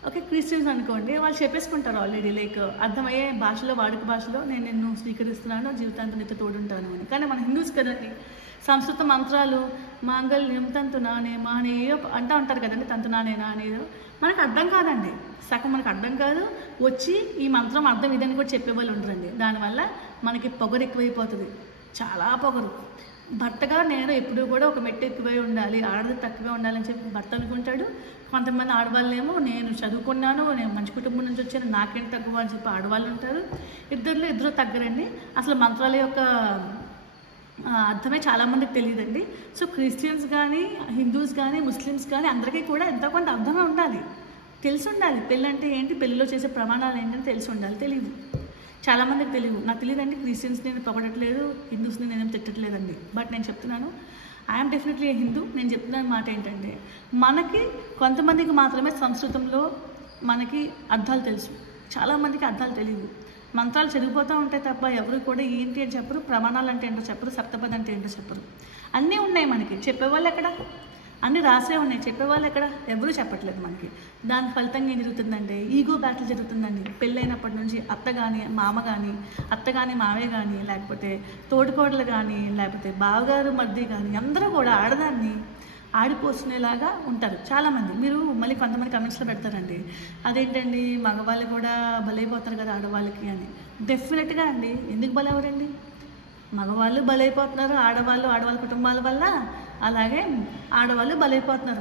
ఓకే, క్రిస్టియన్స్ అనుకోండి, వాళ్ళు చెప్పేసుకుంటారు ఆల్రెడీ, లైక్ అర్థమయ్యే భాషలో, వాడుక భాషలో, నేను నిన్ను స్వీకరిస్తున్నాను, జీవితాంతం నీతో తోడుంటాను అని. కానీ మన హిందూస్ కదండి, సంస్కృత మంత్రాలు మాంగళ్యం తంతు నానే మానే అంటూ ఉంటారు కదండి, తంతు నానేనా అనేది మనకు అర్థం కాదండి. సగం మనకు అర్థం కాదు. వచ్చి ఈ మంత్రం అర్థం ఇదని కూడా చెప్పేవాళ్ళు ఉంటారండి. దానివల్ల మనకి పొగరు ఎక్కువైపోతుంది, చాలా పొగరు. భర్తగా నేను ఎప్పుడు కూడా ఒక మెట్టు ఎక్కువై ఉండాలి, ఆడది తక్కువే ఉండాలని చెప్పి భర్త అనుకుంటాడు. కొంతమంది ఆడవాళ్ళేమో నేను చదువుకున్నాను, నేను మంచి కుటుంబం నుంచి వచ్చాను, నాకేంటి తక్కువ అని చెప్పి ఆడవాళ్ళు ఉంటారు. ఇద్దరు తగ్గరండి. అసలు మంత్రాల యొక్క అర్థమే చాలామందికి తెలియదండి. సో క్రిస్టియన్స్ కానీ, హిందూస్ కానీ, ముస్లిమ్స్ కానీ అందరికీ కూడా ఎంతో కొంత అర్థమే ఉండాలి, తెలిసి ఉండాలి. పెళ్ళి అంటే ఏంటి, పెళ్ళిలో చేసే ప్రమాణాలు ఏంటని తెలిసి ఉండాలి. తెలియదు, చాలామందికి తెలియదు. నాకు తెలియదండి. క్రిస్టియన్స్ని నేను పొగడట్లేదు, హిందూస్ని నేనేం తిట్టట్లేదండి. బట్ నేను చెప్తున్నాను, ఐఎమ్ డెఫినెట్లీ ఏ హిందూ. నేను చెప్తున్న మాట ఏంటంటే, మనకి కొంతమందికి మాత్రమే సంస్కృతంలో మనకి అర్థాలు తెలుసు, చాలామందికి అర్థాలు తెలియదు. మంత్రాలు చదివిపోతూ ఉంటాయి తప్ప ఎవరు కూడా ఏంటి అని చెప్పరు, ప్రమాణాలు అంటే ఏంటో చెప్పరు, సప్తపది అంటే ఏంటో చెప్పరు. అన్నీ ఉన్నాయి మనకి, చెప్పేవాళ్ళు ఎక్కడ? అన్నీ రాసే ఉన్నాయి, చెప్పేవాళ్ళు ఎక్కడ? ఎవరూ చెప్పట్లేదు మనకి. దాని ఫలితంగా ఏం జరుగుతుందంటే ఈగో బ్యాటిల్ జరుగుతుందండి. పెళ్ళైనప్పటి నుంచి అత్త కానీ మామ కానీ, అత్త కానీ మావయ్య కానీ, లేకపోతే తోడుకోడలు కానీ, లేకపోతే బావగారు మర్ది కానీ, అందరూ కూడా ఆడదాన్ని ఆడిపోసుకునేలాగా ఉంటారు చాలామంది. మీరు మళ్ళీ కొంతమంది కమెంట్స్లో పెడతారండి, అదేంటండి మగవాళ్ళు కూడా బలైపోతారు కదా ఆడవాళ్ళకి అని. డెఫినెట్గా అండి, ఎందుకు బలవరండి? మగవాళ్ళు బలైపోతున్నారు, ఆడవాళ్ళ కుటుంబాల వల్ల, అలాగే ఆడవాళ్ళు బలైపోతున్నారు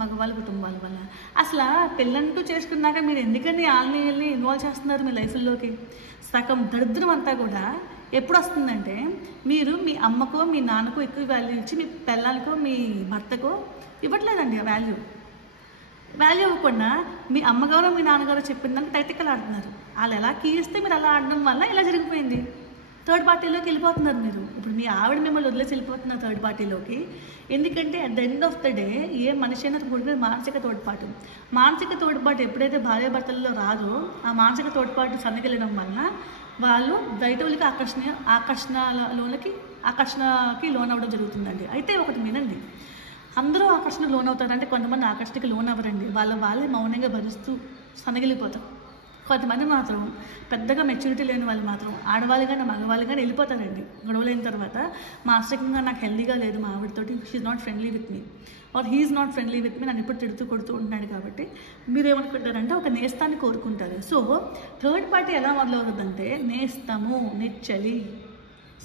మగవాళ్ళ కుటుంబాల వల్ల. అసలు పెళ్ళంటూ చేసుకున్నాక మీరు ఎందుకని వాళ్ళని ఇన్వాల్వ్ చేస్తున్నారు మీ లైఫ్లోకి? సగం దరిద్రం అంతా కూడా ఎప్పుడు వస్తుందంటే, మీరు మీ అమ్మకో మీ నాన్నకో ఎక్కువ వాల్యూ ఇచ్చి మీ పిల్లలకో మీ భర్తకో ఇవ్వట్లేదండి. ఆ వాల్యూ ఇవ్వకుండా మీ అమ్మగారో మీ నాన్నగారో చెప్పిందని టైటికల్ ఆడుతున్నారు. వాళ్ళు ఎలా కీయిస్తే మీరు అలా ఆడడం వల్ల ఇలా జరిగిపోయింది. థర్డ్ పార్టీలోకి వెళ్ళిపోతున్నారు మీరు. ఇప్పుడు మీ ఆవిడ మిమ్మల్ని వదిలేసి వెళ్ళిపోతున్నారు థర్డ్ పార్టీలోకి. ఎందుకంటే at the end of the day ఏ మనిషి అయినా కూడుకునే మానసిక తోడ్పాటు ఎప్పుడైతే భార్యాభర్తల్లో రాదో, ఆ మానసిక తోడ్పాటు సన్నగిల్లడం వల్ల వాళ్ళు బయట వాళ్ళకి ఆకర్షణకి లోన్ అవ్వడం జరుగుతుందండి. అయితే ఒకటి వినండి, అందరూ ఆకర్షణకు లోన్ అవుతారు అంటే కొంతమంది ఆకర్షణకి లోన్ అవ్వరండి. వాళ్ళే మౌనంగా భరిస్తూ సన్నగిలిపోతారు. కొంతమంది మాత్రం పెద్దగా మెచ్యూరిటీ లేని వాళ్ళు మాత్రం ఆడవాళ్ళు కానీ మగవాళ్ళు కానీ వెళ్ళిపోతారండి. గొడవలైన తర్వాత మానసికంగా నాకు హెల్దీగా లేదు మా ఆవిడతోటి, she's not friendly with me or he's not friendly with me, నన్ను ఇప్పుడు తిడుతూ కొడుతూ ఉంటున్నాడు. కాబట్టి మీరేమనుకుంటారంటే ఒక నేస్తాన్ని కోరుకుంటారు. సో థర్డ్ పార్టీ ఎలా మొదలవుతుందంటే, నేస్తము, నిచ్చలి,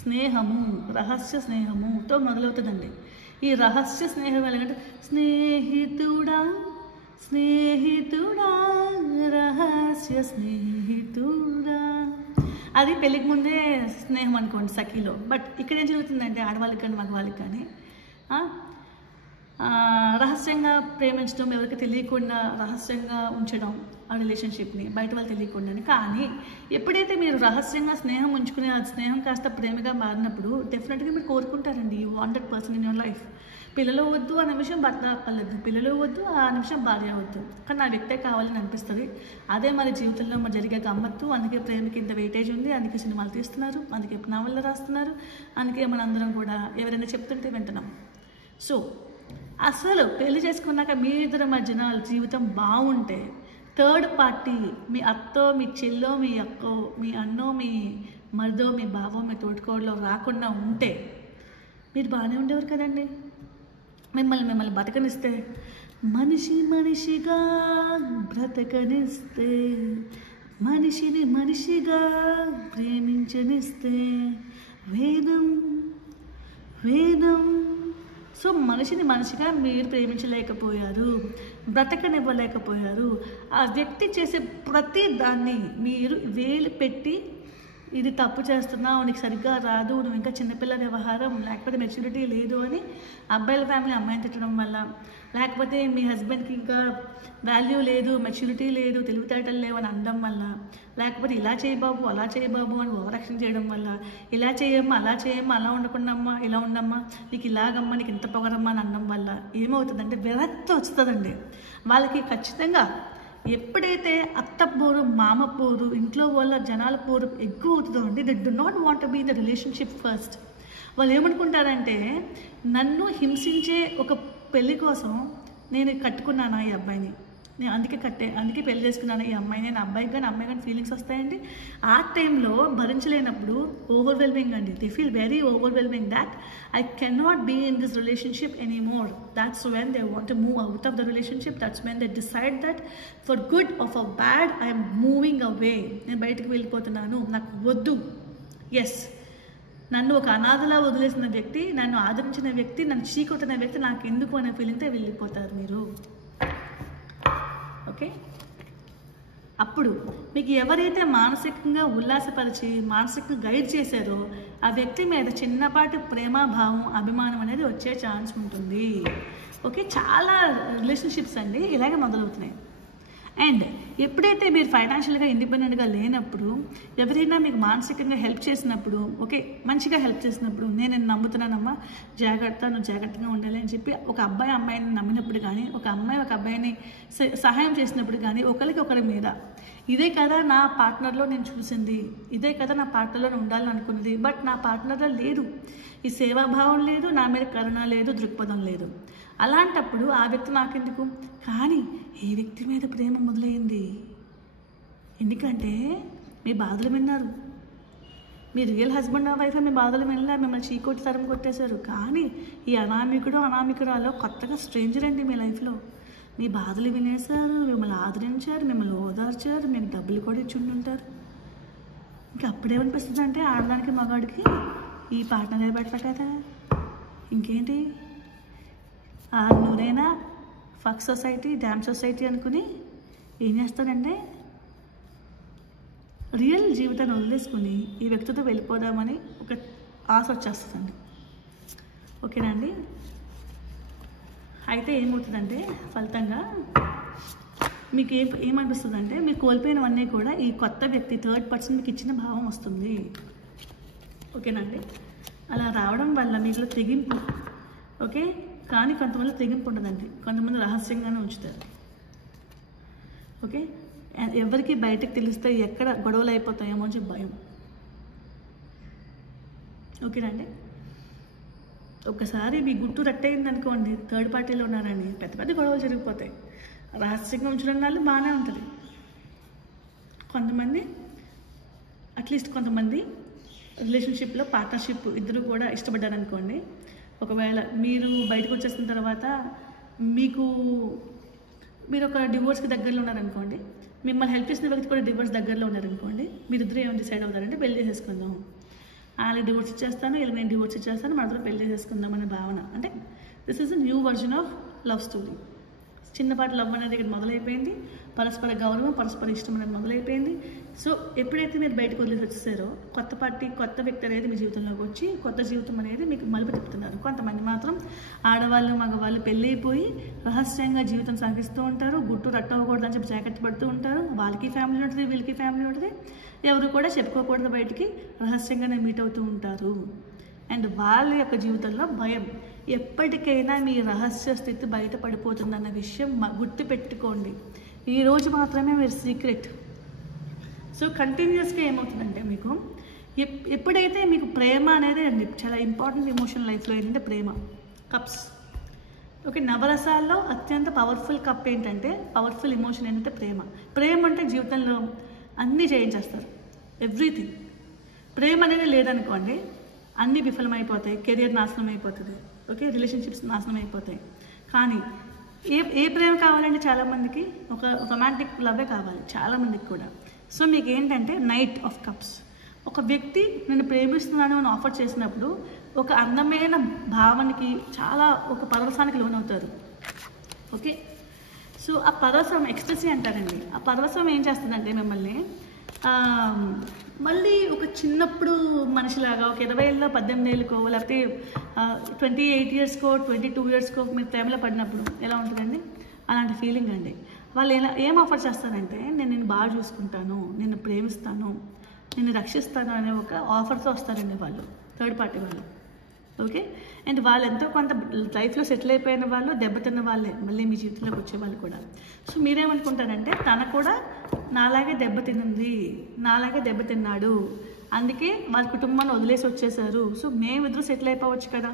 స్నేహము, రహస్య స్నేహముతో మొదలవుతుందండి. ఈ రహస్య స్నేహం ఎలాగంటే, స్నేహితుడా రహస్య స్నేహితుడా అది పెళ్ళికి ముందే స్నేహం అనుకోండి సఖీలో. బట్ ఇక్కడ ఏం జరుగుతుందంటే ఆడవాళ్ళకి కానీ మగవాళ్ళకి కానీ రహస్యంగా ప్రేమించడం, ఎవరికి తెలియకుండా రహస్యంగా ఉంచడం ఆ రిలేషన్షిప్ని, బయట వాళ్ళు తెలియకుండానే. కానీ ఎప్పుడైతే మీరు రహస్యంగా స్నేహం ఉంచుకుని ఆ స్నేహం కాస్త ప్రేమగా మారినప్పుడు డెఫినెట్గా మీరు కోరుకుంటారండి you want that person in your life. పిల్లలు వద్దు ఆ నిమిషం భర్త అక్కర్లేదు, పిల్లలు వద్దు ఆ నిమిషం భార్య వద్దు, కానీ నా వ్యక్తే కావాలని అనిపిస్తుంది. అదే మరి జీవితంలో మరి జరిగే గమ్మత్తు. అందుకే ప్రేమకి ఇంత వెయిటేజ్ ఉంది, అందుకే సినిమాలు తీస్తున్నారు, అందుకే నవళ్ళు రాస్తున్నారు, అందుకే మనందరం కూడా ఎవరైనా చెప్తుంటే వింటున్నాం. సో అసలు పెళ్లి చేసుకున్నాక మీ ఇద్దరి మధ్యన జీవితం బాగుంటే థర్డ్ పార్టీ మీ అత్తో, మీ చెల్లో, మీ అక్కో, మీ అన్నో, మీ మరిదో, మీ బావో, మీ తోటికోడలో రాకుండా ఉంటే మీరు బాగానే ఉండేవారు కదండి. మిమ్మల్ని బతకనిస్తే, మనిషి మనిషిగా బ్రతకనిస్తే, మనిషిని మనిషిగా ప్రేమించనిస్తే వేదం వేదం. సో మనిషిని మనిషిగా మీరు ప్రేమించలేకపోయారు, బ్రతకనివ్వలేకపోయారు. ఆ వ్యక్తి చేసే ప్రతి దాన్ని మీరు వేలు పెట్టి ఇది తప్పు చేస్తున్నావు, నీకు సరిగ్గా రాదు, నువ్వు ఇంకా చిన్నపిల్ల వ్యవహారం, లేకపోతే మెచ్యూరిటీ లేదు అని అబ్బాయిల ఫ్యామిలీ అమ్మాయిని తిట్టడం వల్ల, లేకపోతే మీ హస్బెండ్కి ఇంకా వాల్యూ లేదు, మెచ్యూరిటీ లేదు, తెలివితేటలు లేవు అని అనడం వల్ల, లేకపోతే ఇలా చేయి బాబు అలా చేయి బాబు అని ఓవరాక్షన్ చేయడం వల్ల, ఇలా చేయమ్మా అలా చేయమ్మా అలా ఉండకుండామ్మా ఇలా ఉండమ్మా, నీకు ఇలాగమ్మా నీకు ఇంత పొగరమ్మా అని అనడం వల్ల ఏమవుతుందంటే విరక్తి వస్తుందండి వాళ్ళకి. ఖచ్చితంగా ఎప్పుడైతే అత్త పోరు, మామ పోరు, ఇంట్లో వాళ్ళ జనాల పోరు ఎక్కువ అవుతుందో అండి, they do not want to be in the relationship first. వాళ్ళు ఏమనుకుంటారంటే నన్ను హింసించే ఒక పెళ్ళి కోసం నేను కట్టుకున్నానా ఈ అబ్బాయిని, నేను అందుకే పెళ్లి చేసుకున్నాను ఈ అమ్మాయిని, నా అబ్బాయికి కానీ అమ్మాయి కానీ ఫీలింగ్స్ వస్తాయండి. ఆ టైంలో భరించలేనప్పుడు ఓవర్వెల్మింగ్ అండి, they feel very overwhelming that I cannot be in this relationship anymore. That's when they want to move out of the relationship. That's when they decide that for good or for bad I'm moving away, నేను బయటకు వెళ్ళిపోతున్నాను, నాకు వద్దు. Yes, నన్ను ఒక అనాథలా వదిలేసిన వ్యక్తి, నన్ను ఆదరించిన వ్యక్తి, నన్ను చీకొట్టిన వ్యక్తి నాకు ఎందుకు అనే ఫీలింగ్తో వెళ్ళిపోతారు మీరు. ఓకే, అప్పుడు మీకు ఎవరైతే మానసికంగా ఉల్లాసపరిచి మానసికంగా గైడ్ చేశారో ఆ వ్యక్తి మీద చిన్నపాటి ప్రేమభావం, అభిమానం అనేది వచ్చే ఛాన్స్ ఉంటుంది. ఓకే, చాలా రిలేషన్షిప్స్ అండి ఇలాగే మొదలవుతున్నాయి. అండ్ ఎప్పుడైతే మీరు ఫైనాన్షియల్గా ఇండిపెండెంట్గా లేనప్పుడు, ఎవరైనా మీకు మానసికంగా హెల్ప్ చేసినప్పుడు, ఓకే మంచిగా హెల్ప్ చేసినప్పుడు, నేను నమ్ముతున్నానమ్మా జాగ్రత్త, నువ్వు జాగ్రత్తగా ఉండాలి అని చెప్పి ఒక అబ్బాయి అమ్మాయిని నమ్మినప్పుడు కానీ, ఒక అమ్మాయి ఒక అబ్బాయిని సహాయం చేసినప్పుడు కానీ, ఒకరి మీద ఇదే కదా నా పార్ట్నర్లో నేను చూసింది, ఇదే కదా నా పార్ట్నర్లో నేను ఉండాలని అనుకున్నది, బట్ నా పార్ట్నర్లో లేదు, ఈ సేవాభావం లేదు, నా మీద కరుణ లేదు, దృక్పథం లేదు. అలాంటప్పుడు ఆ వ్యక్తి నాకెందుకు, కానీ ఏ వ్యక్తి మీద ప్రేమ మొదలైంది, ఎందుకంటే మీ బాధలు విన్నారు, మీ రియల్ హస్బెండ్ ఆ వైఫ్ మీ బాధలు వినలే, మిమ్మల్ని చీకొట్టి తరం కొట్టేశారు. కానీ ఈ అనామికురాలో కొత్తగా స్ట్రేంజర్ అండి మీ లైఫ్లో, మీ బాధలు వినేశారు, మిమ్మల్ని ఆదరించారు, మిమ్మల్ని ఓదార్చారు, మీకు డబ్బులు కూడా ఇచ్చి ఉంటారు. ఇంకా అప్పుడేమనిపిస్తుంది అంటే ఆడదానికి మగాడికి ఈ పార్ట్నరే బెటర్ కదా, ఇంకేంటి నూరైనా ఫక్ సొసైటీ డ్యామ్ సొసైటీ అనుకుని ఏం చేస్తానంటే రియల్ జీవితాన్ని వదిలేసుకుని ఈ వ్యక్తితో వెళ్ళిపోదామని ఒక ఆశ వచ్చేస్తుందండి. ఓకేనా అండి? అయితే ఏమవుతుందంటే ఫలితంగా మీకు ఏమనిపిస్తుందంటే మీరు కోల్పోయినవన్నీ కూడా ఈ కొత్త వ్యక్తి థర్డ్ పర్సన్ మీకు ఇచ్చిన భావం వస్తుంది. ఓకేనండి? అలా రావడం వల్ల మీలో తెగింపు, ఓకే, కానీ కొంతమంది తెగింపు ఉండదండి, కొంతమంది రహస్యంగానే ఉంచుతారు. ఓకే, ఎవరికి బయటకు తెలిస్తే ఎక్కడ గొడవలు అయిపోతాయేమో అని చెప్పి భయం. ఓకేనండి? ఒక్కసారి మీ గుట్టు రట్టయింది అనుకోండి, థర్డ్ పార్టీలో ఉన్నారని పెద్ద పెద్ద గొడవలు జరిగిపోతాయి. రహస్యంగా ఉంచడం వల్ల బాగానే ఉంటుంది. కొంతమంది అట్లీస్ట్ కొంతమంది రిలేషన్షిప్లో పార్ట్నర్షిప్ ఇద్దరు కూడా ఇష్టపడ్డారు అనుకోండి, ఒకవేళ మీరు బయటకు వచ్చేసిన తర్వాత మీరు ఒక డివోర్స్కి దగ్గరలో ఉన్నారనుకోండి, మిమ్మల్ని హెల్ప్ చేసిన వ్యక్తి కూడా డివోర్స్ దగ్గరలో ఉన్నారనుకోండి, మీరిద్దరు ఏమైనా డిసైడ్ అవుతారంటే పెళ్లి చేసేసుకుందాం, వాళ్ళకి డివోర్స్ ఇచ్చేస్తాను, ఇలా నేను డివోర్స్ ఇచ్చేస్తాను, మన పెళ్లి చేసేసుకుందాం అనే భావన. అంటే this is a new version of love story. చిన్నపాటి లవ్ అనేది ఇక్కడ మొదలైపోయింది, పరస్పర గౌరవం, పరస్పర ఇష్టం అనేది మొదలైపోయింది. సో ఎప్పుడైతే మీరు బయటకు వదిలేసి వచ్చేసారో కొత్త వ్యక్తి అనేది మీ జీవితంలోకి వచ్చి కొత్త జీవితం అనేది మీకు మలుపు తిప్పుతున్నారు. కొంతమంది మాత్రం ఆడవాళ్ళు మగవాళ్ళు పెళ్ళి అయిపోయి రహస్యంగా జీవితం సాగిస్తూ ఉంటారు, గుట్టు రట్టవకూడదు అని చెప్పి జాగ్రత్త పడుతూ ఉంటారు. వాళ్ళకి ఫ్యామిలీ ఉంటుంది, వీళ్ళకి ఫ్యామిలీ ఉంటుంది, ఎవరు కూడా చెప్పుకోకూడదు, బయటికి రహస్యంగానే మీట్ అవుతూ ఉంటారు. అండ్ వాళ్ళ యొక్క జీవితంలో భయం, ఎప్పటికైనా మీ రహస్య స్థితి బయటపడిపోతుందన్న విషయం గుర్తుపెట్టుకోండి. ఈరోజు మాత్రమే మీరు సీక్రెట్. సో కంటిన్యూస్గా ఏమవుతుందంటే మీకు ఎప్పుడైతే మీకు ప్రేమ అనేది అండి చాలా ఇంపార్టెంట్ ఎమోషన్ లైఫ్లో ఏంటంటే ప్రేమ. కప్స్ ఓకే, నవరసాల్లో అత్యంత పవర్ఫుల్ కప్ ఏంటంటే, పవర్ఫుల్ ఎమోషన్ ఏంటంటే ప్రేమ. ప్రేమ అంటే జీవితంలో అన్నీ చేయించేస్తారు, ఎవ్రీథింగ్. ప్రేమ అనేది లేదనుకోండి అన్నీ విఫలమైపోతాయి, కెరియర్ నాశనం అయిపోతుంది, ఓకే, రిలేషన్షిప్స్ నాశనం అయిపోతాయి. కానీ ఏ ప్రేమ కావాలంటే చాలామందికి ఒక రొమాంటిక్ లవ్వే కావాలి చాలామందికి కూడా. సో మీకు ఏంటంటే నైట్ ఆఫ్ కప్స్, ఒక వ్యక్తి నేను ప్రేమిస్తున్నాను అని ఆఫర్ చేసినప్పుడు ఒక అందమైన భావనకి చాలా ఒక పరవశానికి లోనవుతారు. ఓకే, సో ఆ పరవశం ఎక్స్టసీ అంటారండి. ఆ పరవశం ఏం చేస్తుందంటే మిమ్మల్ని మళ్ళీ ఒక చిన్నప్పుడు మనిషిలాగా ఒక 20 ఏళ్ళలో 18 ఏళ్ళకో లేకపోతే 28 ఇయర్స్కో 22 ఇయర్స్కో మీరు ప్రేమలో పడినప్పుడు ఎలా ఉంటుందండి, అలాంటి ఫీలింగ్ అండి. వాళ్ళు ఏం ఆఫర్ చేస్తారంటే నేను నిన్ను బాగా చూసుకుంటాను, నిన్ను ప్రేమిస్తాను, నిన్ను రక్షిస్తాను అనే ఒక ఆఫర్తో వస్తారండి వాళ్ళు, థర్డ్ పార్టీ వాళ్ళు. ఓకే, అండ్ వాళ్ళు ఎంతో కొంత లైఫ్లో సెటిల్ అయిపోయిన వాళ్ళు, దెబ్బతిన్న వాళ్ళే మళ్ళీ మీ జీవితంలోకి వచ్చే వాళ్ళు కూడా. సో మీరేమనుకుంటారంటే తన కూడా నాలాగే దెబ్బతిన్నాడు, అందుకే వాళ్ళ కుటుంబాన్ని వదిలేసి వచ్చేసారు, సో మేమిద్దరూ సెటిల్ అయిపోవచ్చు కదా.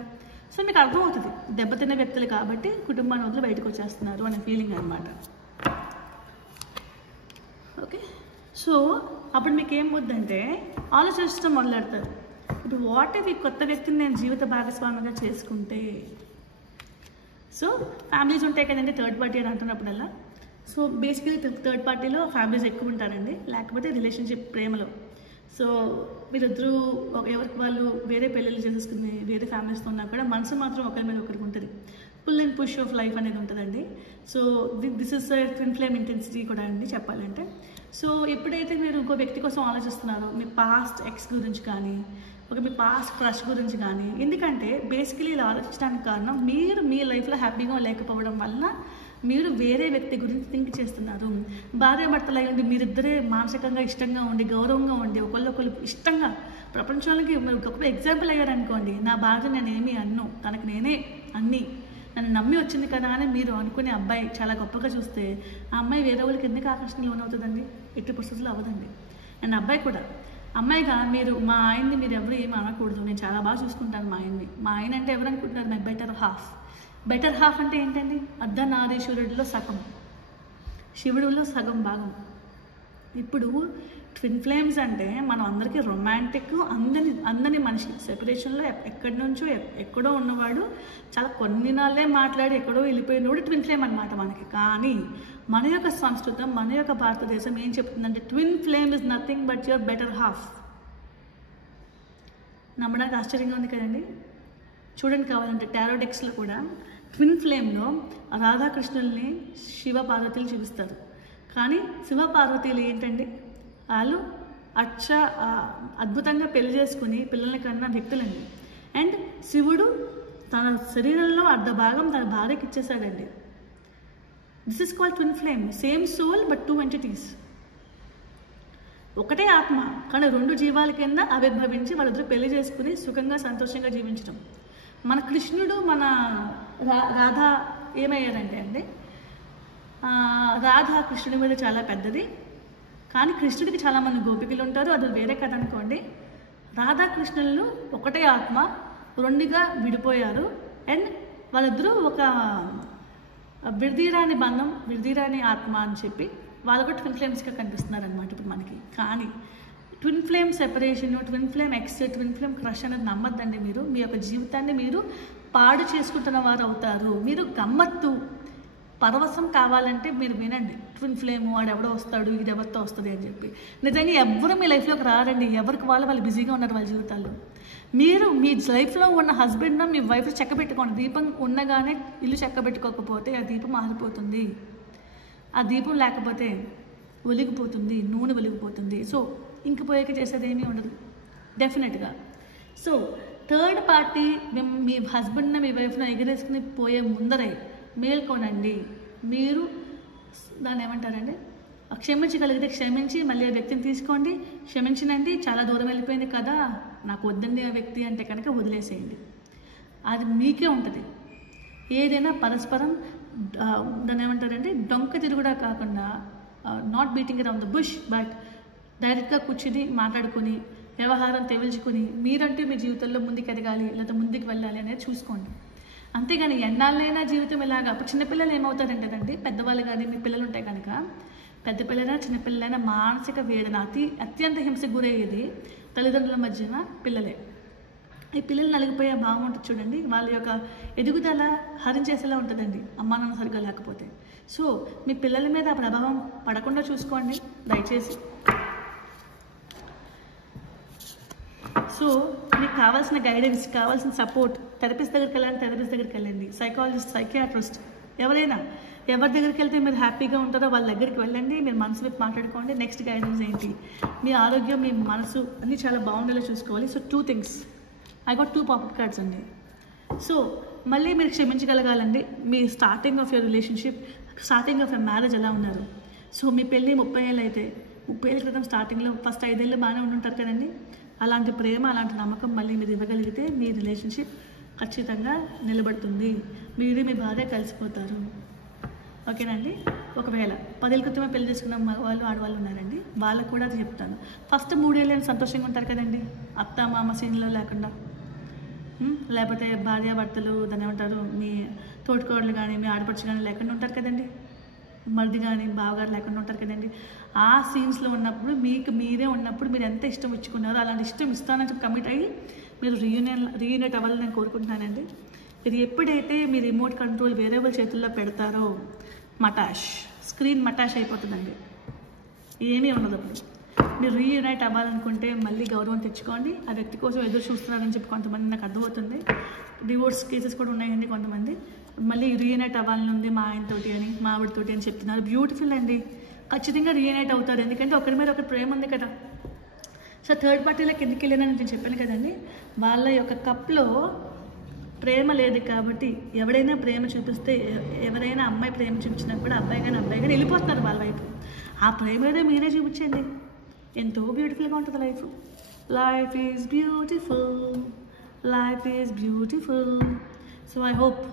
సో మీకు అర్థమవుతుంది దెబ్బతిన్న వ్యక్తులు కాబట్టి కుటుంబాన్ని వదిలి బయటకు వచ్చేస్తున్నారు అనే ఫీలింగ్ అనమాట. ఓకే, సో అప్పుడు మీకు ఏం వద్దంటే ఆలోచించడం మొదలెడతారు. ఇప్పుడు వాట్ ఇఫ్ ఈ కొత్త వ్యక్తిని నేను జీవిత భాగస్వామిగా చేసుకుంటే. సో ఫ్యామిలీస్ ఉంటాయి కదండి థర్డ్ పార్టీ అని అంటున్నప్పుడల్లా. సో బేసికలీ థర్డ్ పార్టీలో ఫ్యామిలీస్ ఎక్కువ ఉంటారండి, లేకపోతే రిలేషన్షిప్ ప్రేమలో. సో మీరిద్దరూ ఎవరికి వాళ్ళు వేరే పెళ్ళిళ్ళు చేసేసుకుని వేరే ఫ్యామిలీస్తో ఉన్నా కూడా మనసు మాత్రం ఒకరి మీద ఒకరికి ఉంటుంది. Pull and push of life అనేది ఉంటుందండి. So this is twin flame intensity కూడా అండి చెప్పాలంటే. సో ఎప్పుడైతే మీరు ఇంకో వ్యక్తి కోసం ఆలోచిస్తున్నారో మీ పాస్ట్ ఎక్స్ గురించి కానీ మీ పాస్ట్ క్రష్ గురించి కానీ, ఎందుకంటే బేసికలీ ఇలా ఆలోచించడానికి కారణం మీరు మీ లైఫ్లో హ్యాపీగా లేకపోవడం వలన మీరు వేరే వ్యక్తి గురించి థింక్ చేస్తున్నారు. భార్యాభర్తలు అయ్యండి మీరిద్దరే మానసికంగా ఇష్టంగా ఉండి గౌరవంగా ఉండి ఒకళ్ళొకళ్ళు ఇష్టంగా ప్రపంచానికి మీరు ఒక ఎగ్జాంపుల్ అయ్యారనుకోండి, నా భార్య నేనేమి అన్ను, తనకు నేనే అన్నీ, నన్ను నమ్మి వచ్చింది కదా అని మీరు అనుకునే అబ్బాయి చాలా గొప్పగా చూస్తే ఆ అమ్మాయి వేరే వాళ్ళకి ఎందుకు ఆకర్షణ లోనవుతుందండి? ఎట్టి పరిస్థితుల్లో అవ్వదండి. అండ్ అబ్బాయి కూడా అమ్మాయిగా మీరు మా ఆయన్ని మీరు ఎవరు ఏమి అనకూడదు, నేను చాలా బాగా చూసుకుంటాను మా ఆయన్ని. మా ఆయన అంటే ఎవరు అనుకుంటున్నారు? My better half. Better half అంటే ఏంటండి? అర్ధనారీశ్వరుడిలో సగం, శివుడిలో సగం భాగం. ఇప్పుడు ట్విన్ ఫ్లేమ్స్ అంటే మనం అందరికీ రొమాంటిక్ అందని మనిషి, సెపరేషన్లో ఎక్కడి నుంచో ఎక్కడో ఉన్నవాడు చాలా కొన్ని నాళ్ళే మాట్లాడి ఎక్కడో వెళ్ళిపోయినవాడు ట్విన్ ఫ్లేమ్ అనమాట మనకి. కానీ మన యొక్క సంస్కృతం, మన యొక్క భారతదేశం ఏం చెప్తుందంటే twin flame is nothing but your better half. నమ్మడానికి ఆశ్చర్యంగా ఉంది కదండి. చూడండి కావాలంటే టారో డెక్స్లో కూడా ట్విన్ ఫ్లేమ్లో రాధాకృష్ణుల్ని శివ పార్వతీలు చూపిస్తారు. కానీ శివ పార్వతీలు ఏంటండి, వాళ్ళు అద్భుతంగా పెళ్లి చేసుకుని పిల్లల్ని కన్నా వ్యక్తులండి. అండ్ శివుడు తన శరీరంలో అర్ధ భాగం తన భార్యకి ఇచ్చేసాడండి. This is called twin flame. Same soul but 2 entities. ఒకటే ఆత్మ కానీ 2 జీవాల కింద ఆవిర్భవించి వాళ్ళిద్దరూ పెళ్లి చేసుకుని సుఖంగా సంతోషంగా జీవించడం. మన కృష్ణుడు మన రాధ ఏమయ్యారంటే అండి, రాధ కృష్ణుడి మీద చాలా పెద్దది, కానీ కృష్ణుడికి చాలామంది గోపికలు ఉంటారు, అది వేరే కథ అనుకోండి. రాధాకృష్ణులు ఒకటే ఆత్మ 2గా విడిపోయారు. అండ్ వాళ్ళిద్దరూ ఒక విడదీరాని బంధం, విడదీరాని ఆత్మ అని చెప్పి వాళ్ళు కూడా ట్విన్ ఫ్లేమ్స్గా కనిపిస్తున్నారు అనమాట ఇప్పుడు మనకి. కానీ twin flame separation, twin flame X, twin flame crush అనేది నమ్మద్దండి. మీరు మీ యొక్క జీవితాన్ని మీరు పాడు చేసుకుంటున్న వారు అవుతారు. మీరు గమ్మత్తు పరవశం కావాలంటే మీరు వినండి. ట్విన్ ఫ్లేమ్ వాడు ఎవడో వస్తాడు, ఇది ఎవరితో వస్తుంది అని చెప్పి. నిజంగా ఎవరు మీ లైఫ్లోకి రారండి. ఎవరికి వాళ్ళు బిజీగా ఉన్నారు వాళ్ళ జీవితాల్లో. మీరు మీ లైఫ్లో ఉన్న హస్బెండ్ మీ వైఫ్ చెక్కబెట్టుకోండి. దీపం ఉండగానే ఇల్లు చెక్కబెట్టుకోకపోతే ఆ దీపం ఆరిపోతుంది. ఆ దీపం లేకపోతే ఒలిగిపోతుంది, నూనె ఒలిగిపోతుంది. సో ఇంకిపోయాక చేసేది ఏమీ ఉండదు డెఫినెట్గా. సో థర్డ్ పార్టీ మీ హస్బెండ్ని మీ వైఫ్ను ఎగరేసుకుని పోయే ముందరే మేల్కొనండి. మీరు దాన్ని ఏమంటారండి, క్షమించగలిగితే క్షమించి మళ్ళీ ఆ వ్యక్తిని తీసుకోండి. క్షమించినండి, చాలా దూరం వెళ్ళిపోయింది కదా, నాకు వద్దండి ఆ వ్యక్తి అంటే కనుక వదిలేసేయండి. అది మీకే ఉంటుంది. ఏదైనా పరస్పరం దాన్ని ఏమంటారంటే డొంక తిరుగుడా కాకుండా, not beating around the bush, but డైరెక్ట్గా కూర్చుని మాట్లాడుకుని వ్యవహారం తెవిల్చుకుని మీరంటూ మీ జీవితంలో ముందుకు ఎదగాలి లేదా ముందుకు వెళ్ళాలి అనేది చూసుకోండి. అంతేగాని ఎన్నాళ్ళైనా జీవితం ఇలాగా. అప్పుడు చిన్నపిల్లలు ఏమవుతారంటేదండి, పెద్దవాళ్ళు కానీ మీ పిల్లలు ఉంటాయి కనుక, పెద్ద పిల్లలైనా చిన్నపిల్లలైనా మానసిక వేదన అత్యంత హింసకు గురయ్యేది తల్లిదండ్రుల మధ్యన పిల్లలే. ఈ పిల్లలు నలిగిపోయే భావం ఉంటుంది చూడండి, వాళ్ళ యొక్క ఎదుగుదల హరించేసేలా ఉంటుందండి అమ్మా నాన్న సరిగ్గా లేకపోతే. సో మీ పిల్లల మీద ఆ ప్రభావం పడకుండా చూసుకోండి దయచేసి. సో మీకు కావాల్సిన గైడెన్స్, కావాల్సిన సపోర్ట్, థెరపిస్ట్ దగ్గరికి వెళ్ళండి, సైకాలజిస్ట్, సైకియాట్రిస్ట్, ఎవరైనా ఎవరి దగ్గరికి వెళ్తే మీరు హ్యాపీగా ఉంటారో వాళ్ళ దగ్గరికి వెళ్ళండి. మీరు మనసు వైపు మాట్లాడుకోండి. నెక్స్ట్ గైడెన్స్ ఏంటి, మీ ఆరోగ్యం, మీ మనసు అన్నీ చాలా బాగుండేలా చూసుకోవాలి. So 2 things, I got 2 popup cards అండి. సో మళ్ళీ మీరు క్షమించగలగాలండి. మీ starting of your relationship, starting of your marriage ఎలా ఉన్నారు. సో మీ పెళ్ళి 30 ఏళ్ళు అయితే 30 ఏళ్ళ క్రితం స్టార్టింగ్లో ఫస్ట్ 5 ఏళ్ళు బాగానే ఉంటుంటారు కదండి. అలాంటి ప్రేమ, అలాంటి నమ్మకం మళ్ళీ మీరు ఇవ్వగలిగితే మీ రిలేషన్షిప్ ఖచ్చితంగా నిలబడుతుంది. మీరు మీ భార్య కలిసిపోతారు. ఓకేనండి. ఒకవేళ 10 ఏళ్ళ క్రితమే పెళ్లి చేసుకున్న మగవాళ్ళు ఆడవాళ్ళు ఉన్నారండి, వాళ్ళకు కూడా అది చెప్తాను. ఫస్ట్ 3 ఏళ్ళు సంతోషంగా ఉంటారు కదండి, అత్త మామ సీన్లో లేకుండా. లేకపోతే భార్యాభర్తలు దాన్ని ఏమంటారు, మీ తోటికోడలు కానీ మీ ఆడపడుచు కానీ లేకుండా ఉంటారు కదండి, మరిది కానీ బావగారు లేకుండా ఉంటారు కదండి. ఆ సీన్స్లో ఉన్నప్పుడు మీకు మీరే ఉన్నప్పుడు మీరు ఎంత ఇష్టం ఇచ్చుకున్నారో అలాంటి ఇష్టం ఇస్తానని చెప్పి కమిట్ అయ్యి మీరు రీయూనేట్ అవ్వాలని నేను కోరుకుంటున్నానండి. మీరు ఎప్పుడైతే మీ రిమోట్ కంట్రోల్ వేరే వాళ్ళ చేతుల్లో పెడతారో స్క్రీన్ మటాష్ అయిపోతుందండి, ఏమీ ఉండదు. అప్పుడు మీరు రీయూనైట్ అవ్వాలనుకుంటే మళ్ళీ గౌరవం తెచ్చుకోండి. ఆ వ్యక్తి కోసం ఎదురు చూస్తున్నారని చెప్పి కొంతమంది నాకు అర్థమవుతుంది. డివోర్స్ కేసెస్ కూడా ఉన్నాయండి కొంతమంది. మళ్ళీ రీయూనైట్ అవ్వాలని ఉంది మా ఆయనతోటి అని, మా ఆవిడతోటి అని చెప్తున్నారు. బ్యూటిఫుల్ అండి, ఖచ్చితంగా రీయూనైట్ అవుతారు. ఎందుకంటే ఒకరి మీద ఒకరి ప్రేమ ఉంది కదా. సో థర్డ్ పార్టీలోకి ఎందుకు వెళ్ళానని నేను చెప్పాను కదండి, వాళ్ళ యొక్క కప్లో ప్రేమ లేదు కాబట్టి ఎవరైనా ప్రేమ చూపిస్తే, ఎవరైనా అమ్మాయి ప్రేమ చూపించినప్పుడు అబ్బాయి కానీ వెళ్ళిపోతున్నారు వాళ్ళ వైపు. ఆ ప్రేమ ఏదో మీరే చూపించండి, ఎంతో బ్యూటిఫుల్గా ఉంటుంది life. Life is beautiful. So I hope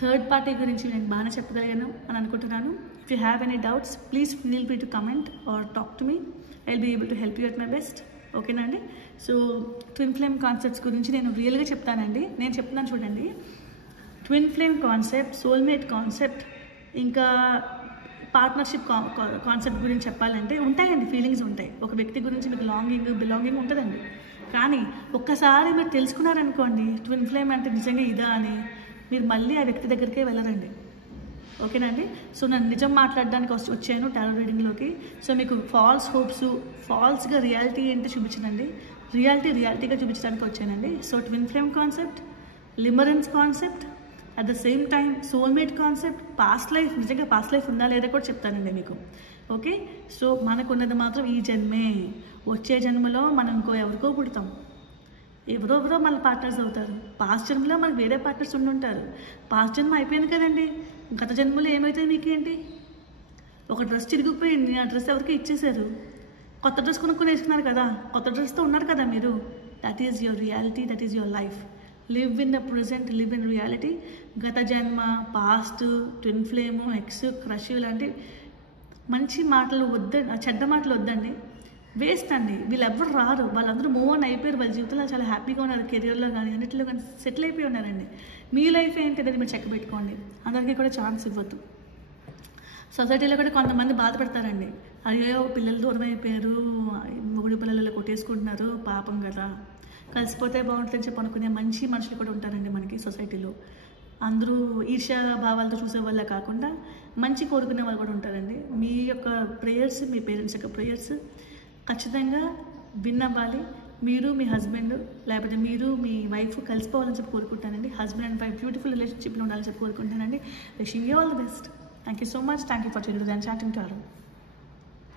third party గురించి నేను బాగానే చెప్పగలిగాను అని అనుకుంటున్నాను. If you have any doubts please feel free to comment or talk to me. I will be able to help you at my best. ఓకేనా అండి. So twin flame concepts గురించి నేను రియల్గా చెప్తానండి. నేను చెప్తున్నాను చూడండి, twin flame concept, soulmate concept, ఇంకా పార్ట్నర్షిప్ కాన్సెప్ట్ గురించి చెప్పాలంటే ఉంటాయండి, ఫీలింగ్స్ ఉంటాయి. ఒక వ్యక్తి గురించి మీకు బిలాంగింగ్ ఉంటుందండి. కానీ ఒక్కసారి మీరు తెలుసుకున్నారనుకోండి ట్విన్ ఫ్లేమ్ అంటే నిజంగా ఇదా అని, మీరు మళ్ళీ ఆ వ్యక్తి దగ్గరికే వెళ్ళరండి. ఓకేనా అండి. సో నేను నిజం మాట్లాడడానికి వచ్చాను టారో రీడింగ్లోకి. సో మీకు ఫాల్స్ హోప్స్, ఫాల్స్గా రియాలిటీ ఏంటో చూపించనండి, రియాలిటీగా చూపించడానికి వచ్చానండి. So twin flame concept, limerence concept, at the same time soulmate concept, past life, నిజంగా పాస్ట్ లైఫ్ ఉందా లేదా కూడా చెప్తానండి మీకు. ఓకే. సో మనకున్నది మాత్రం ఈ జన్మే. వచ్చే జన్మలో మనం ఎవరికో పుడతాం, ఎవరో మన పార్ట్నర్స్ అవుతారు. పాస్ట్ జన్మలో మనకు వేరే పార్ట్నర్స్ ఉండుంటారు. పాస్ట్ జన్మ అయిపోయింది కదండి, గత జన్మలో ఏమవుతుంది మీకేంటి? ఒక డ్రెస్ చిరిగిపోయింది, ఆ డ్రెస్ ఎవరికి ఇచ్చేసారు, కొత్త డ్రెస్ కొనుక్కొని వేసుకున్నారు కదా, కొత్త డ్రెస్తో ఉన్నారు కదా మీరు. That is your reality, that is your life. Live in the present, live in reality. గత జన్మ, past, twin flame, X, crush లాంటి మంచి మాటలు వద్దండి, చెడ్డ మాటలు వద్దండి, వేస్ట్ అండి. వీళ్ళు ఎవరు రారు, వాళ్ళందరూ మూవ్ ఆన్ అయిపోయారు, వాళ్ళ జీవితంలో చాలా హ్యాపీగా ఉన్నారు, కెరియర్లో కానీ అన్నింటిలో కానీ సెటిల్ అయిపోయి ఉన్నారండి. మీ లైఫ్ ఏంటి అనేది మీరు చెక్ పెట్టుకోండి. అందరికీ కూడా ఛాన్స్ ఇవ్వద్దు. సొసైటీలో కూడా కొంతమంది బాధపడతారండి, అయ్యో పిల్లలు దూరం అయిపోయారు, మొగుడి పిల్లలు కొట్టేసుకుంటున్నారు, పాపం కదా, కలిసిపోతే బాగుంటుందని చెప్పి అనుకునే మంచి మనుషులు కూడా ఉంటారండి మనకి సొసైటీలో. అందరూ ఈర్ష్య భావాలతో చూసే వాళ్ళ కాకుండా మంచి కోరుకునే వాళ్ళు కూడా ఉంటారండి. మీ యొక్క ప్రేయర్స్, మీ పేరెంట్స్ యొక్క ప్రేయర్స్ ఖచ్చితంగా విన్నవ్వాలి. మీరు మీ హస్బెండ్ లేకపోతే మీరు మీ వైఫ్ కలిసిపోవాలని చెప్పి కోరుకుంటానండి. హస్బెండ్ అండ్ వైఫ్ బ్యూటిఫుల్ రిలేషన్షిప్లో ఉండాలని చెప్పి కోరుకుంటానండి. Wishing you all the best. Thank you so much. Thank you for tuning to the Enchanting Tarot.